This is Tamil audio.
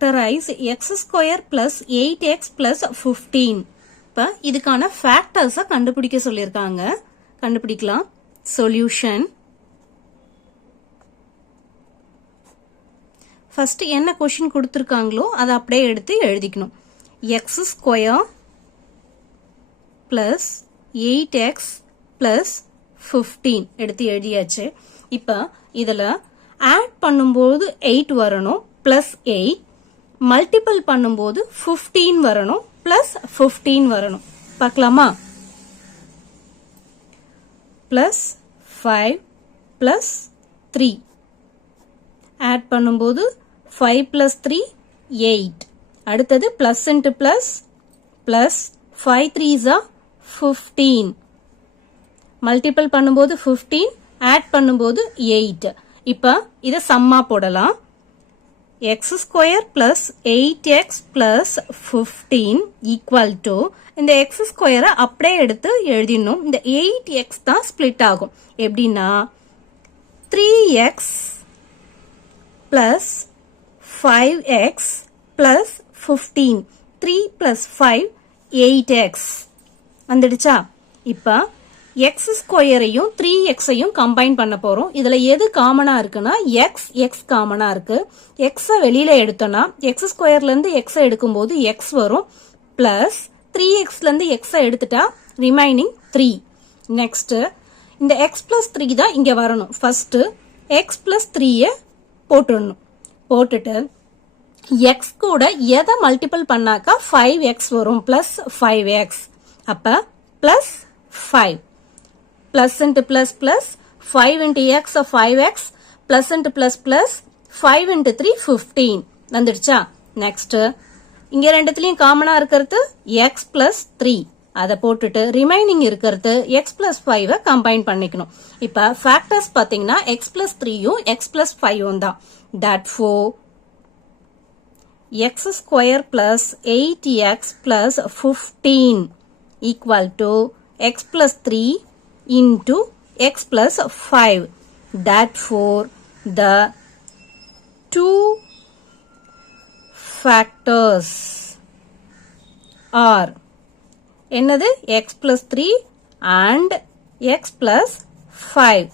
factorize x square plus 8x plus 15. இப்ப இதுக்கான factors கண்டுபிடிக்க சொல்லிருக்காங்க. கண்டுபிடிக்கலாம். Solution. First என்ன question கொடுத்திருக்காங்களோ அதை அப்படியே எடுத்து எழுதிக்கணும். x square plus 8x plus 15 எடுத்து எழுதியாச்சு. இப்ப இதுல add பண்ணும்போது 8 வரணும் plus 8, multiple பண்ணும்போது 15 வரணும் plus 15 வரணும். பார்க்கலாமா? plus 5 plus 3 add பண்ணும்போது 5 plus 3 8. அடுத்தது plus into plus plus 5 3s are 15. multiple பண்ணும்போது 15, add பண்ணும்போது 8. இப்ப இத சம்மா போடலாம். x square plus 8x plus 15 equal to இந்த x square அப்படியே எடுத்து எழுதிடணும். இந்த 8x தான் ஸ்பிளிட் ஆகும். எப்படின்னா 3x plus 5x plus 15. 3 plus 5 8x வந்துடுச்சா? இப்ப x ஸ்கொயரையும் 3xஐயும் கம்பைன் பண்ண போறோம். இதுல எது காமனா இருக்குன்னா x காமனா இருக்கு. x வெளியில எடுத்தோம்னா x ஸ்கொயர்ல இருந்து x எடுக்கும்போது x வரும் பிளஸ் 3xல இருந்து x எடுத்துட்டா ரிமைனிங் 3. நெக்ஸ்ட் இந்த x plus 3 தான் இங்க வரணும். ஃபர்ஸ்ட் x plus 3 போட்டுடணும். போட்டுட்டு x கூட எதை மல்டிபிள் பண்ணாக்கா 5x வரும் பிளஸ் 5x. அப்ப plus 5 plus into plus plus 5 into x of 5x plus into plus plus 5 into 3 15 வந்துடுச்சா? நெக்ஸ்ட் இங்க ரெண்டுத்துலயும் காமனா இருக்கிறது x plus 3 அதை போட்டுட்டு ரிமைனிங் இருக்கிறது x plus 5 கம்பைன் பண்ணிக்கணும். இப்ப ஃபேக்டர்ஸ் பாத்தீங்கன்னா x plus 3யும் x plus 5யும் தான். therefore x square plus 8x plus 15 equal to x plus 3 into x plus 5. Therefore, the two factors are என்னது x plus 3 and x plus 5.